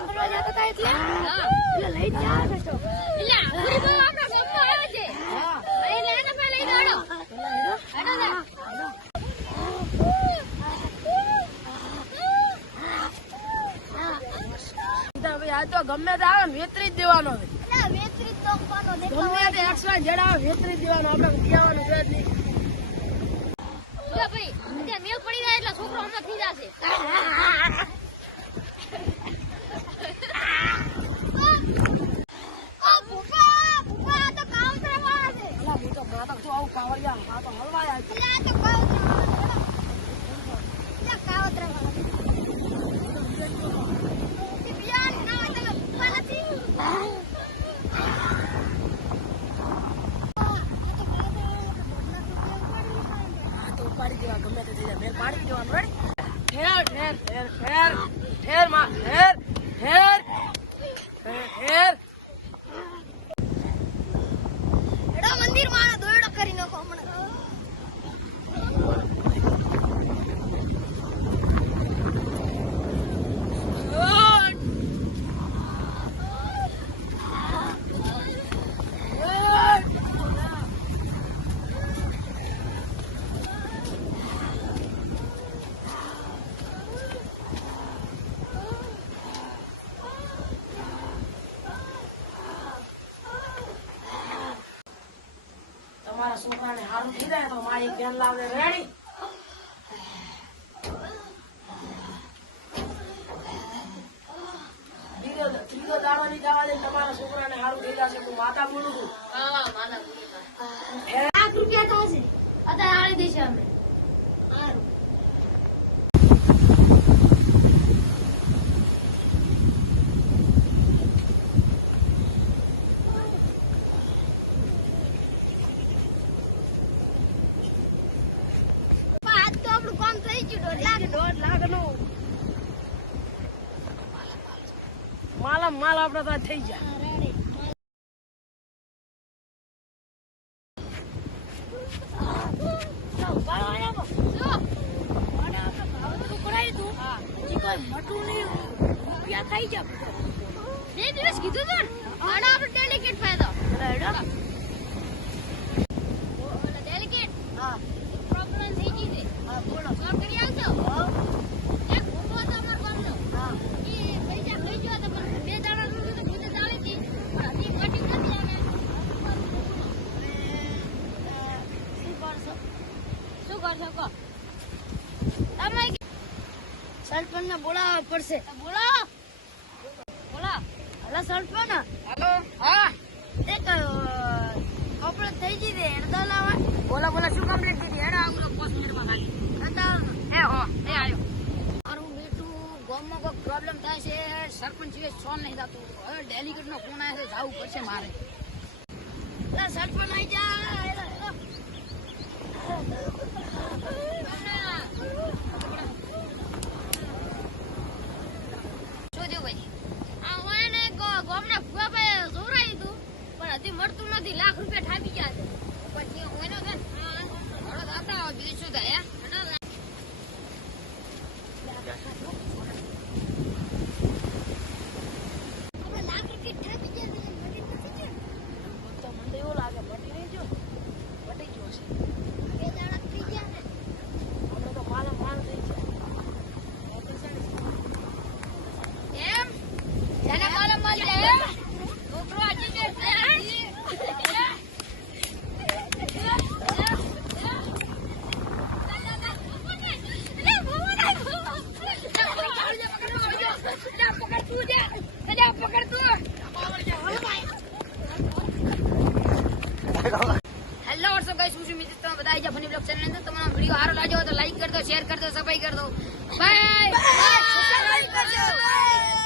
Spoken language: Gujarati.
કામ કરવા જતા હતા એટલે લઈ જા બેટો એટલે પૂરી બહુ આપણો સપનો આવે છે હા એને એને પે લઈ જાડો હેડો હેડો આ તો ગમે તે આવે વેતરી જ દેવાનો ના વેતરી તો કોનો દેખો ગમે તે એક્સ્ટ્રા જડા વેતરી જ દેવાનો આપણે દેવાનું છે જ નહીં જો ભાઈ ત્યાં મેલ પડી જાય એટલે છોકરો હમણાં થઈ જશે ઓ ભૂપા ભૂપા તો કાવતરા વાળા છે અલા હું તો માતા જો આવું કાવડિયા આ તો હલવાય આ એટલે આ તો કાવતરા વાળા પાડી દેવા ગમે તે થઈ જાય મેલ પાડી દેવાનું ઠેર ઠેર ઠેર ઠેર ઠેર માં ઠેર ઠેર ઠેર એડો મંદિર માં દોયડો કરી નાખો હમણાં તમારા છોકરાને સારું થઈ જાય તો મારી બેન લાવે રેડી ત્રીજો દાડો ની જવા દે તમારા છોકરાને સારું થઈ જશે હું માતા બોલું છું ₹1 તો હશે અત્યારે આળી દઈશું અમે સારું માલા માલ આપડે તો થઈ જાય ખાઈ જા 2 દિવસ કીધું તો આડા આપણે ડેલિકેટ ફાયદો ડેલિકેટ હા પ્રોબ્લેમ થઈ ગઈ છે હા બોલો સોલ્વ કરી આવજો એક ફોટો હતો અમાર ગામનો હા એ પૈસા લઈ ગયો તો પણ 2 દાડા નું તો ખુદ ચાલી ગઈ પણ હજી મોટી નથી આવે શું કરશો કો તમે સરપંચ ને બોલાવવા પડશે બોલાવો હલો સરપંચ હેલો હા એક કપડે થઈ ગઈ છે અડધા લાવા બોલા બોલા શું કમ્પ્લીટ કરી હેડા આમ 5 મિનિટમાં ખાલી અડધા એ હો એ આવ્યો મારું બેટું ગામમાં કોઈ પ્રોબ્લેમ થાય છે સરપંચ એ સોન નહીં થતું હવે ડેલિકેટ નો ફોન આવે છે જવું પડશે મારે સરપંચ આવી જા મળતું નથી ₹1 લાખ ઠાપી ગયા છે પછી હું એનો બીજું થાય મને એવું લાગે મટી નહીં જો મટી ગયો છે 2 દાડા થઈ ગયા ને આપણે તો માલ માલ થઈ જાય એમ જેને માલમ માલ જાય છોકરો આજે કે હેલો વોટ્સઅપ ગાઈસ હું છું મિત્ર તમે બધા આવી જા ફની બ્લોગ ચેનલ અંદર તમારો વિડિયો સારો લાગ્યો તો લાઈક કરી દો શેર કરી દો સબસ્ક્રાઇબ કરી દો બાય સબસ્ક્રાઇબ કરજો બાય